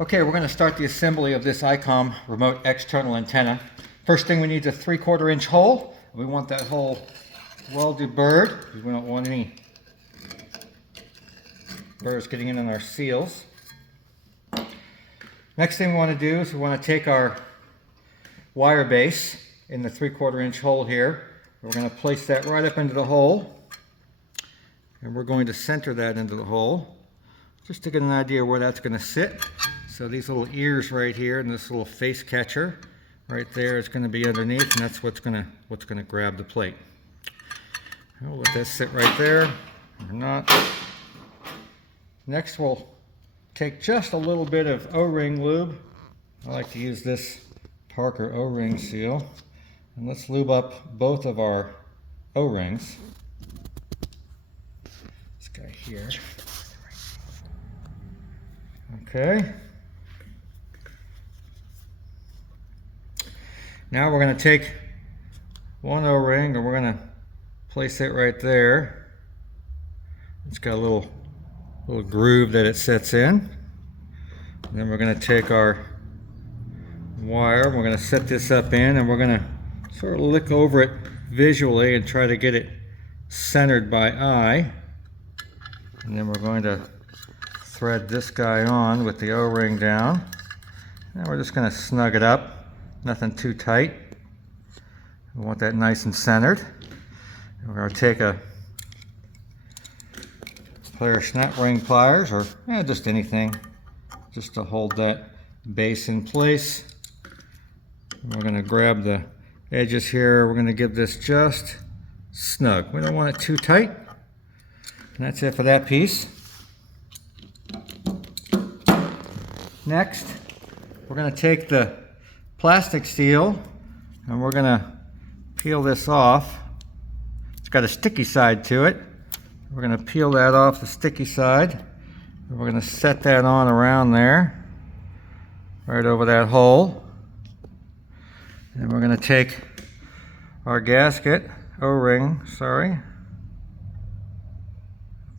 Okay, we're going to start the assembly of this Icom remote external antenna. First thing we need is a 3/4 inch hole. We want that hole welded burred because we don't want any burrs getting in on our seals. Next thing we want to do is we want to take our wire base in the 3/4 inch hole here. We're going to place that right up into the hole, and we're going to center that into the hole just to get an idea where that's going to sit. So these little ears right here and this little face catcher right there is going to be underneath, and that's what's going to grab the plate. We'll let that sit right there, or not. Next we'll take just a little bit of O-ring lube. I like to use this Parker O-ring seal. And let's lube up both of our O-rings. This guy here. Okay. Now we're going to take one O-ring and we're going to place it right there. It's got a little groove that it sets in. And then we're going to take our wire, we're going to set this up in, and we're going to sort of look over it visually and try to get it centered by eye. And then we're going to thread this guy on with the O-ring down. And we're just going to snug it up. Nothing too tight. We want that nice and centered. And we're going to take a pair of snap ring pliers, or just anything, just to hold that base in place. And we're going to grab the edges here. We're going to give this just snug. We don't want it too tight. And that's it for that piece. Next, we're going to take the plastic seal and we're going to peel this off. It's got a sticky side to it. We're going to peel that off the sticky side. And we're going to set that on around there, right over that hole. And we're going to take our gasket, O-ring, sorry.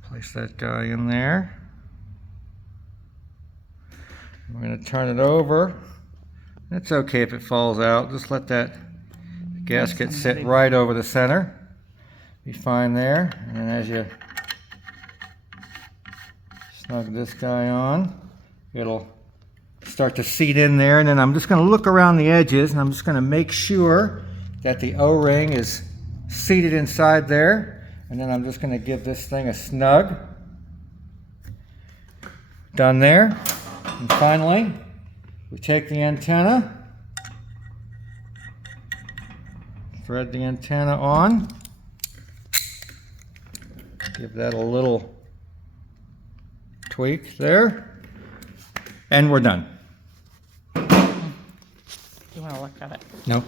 Place that guy in there. We're going to turn it over. It's okay if it falls out. Just let that gasket sit right over the center. Be fine there. And then as you snug this guy on, it'll start to seat in there. And then I'm just going to look around the edges, and I'm just going to make sure that the O-ring is seated inside there. And then I'm just going to give this thing a snug. Done there. And finally, we take the antenna, thread the antenna on, give that a little tweak there, and we're done. You want to look at it? No.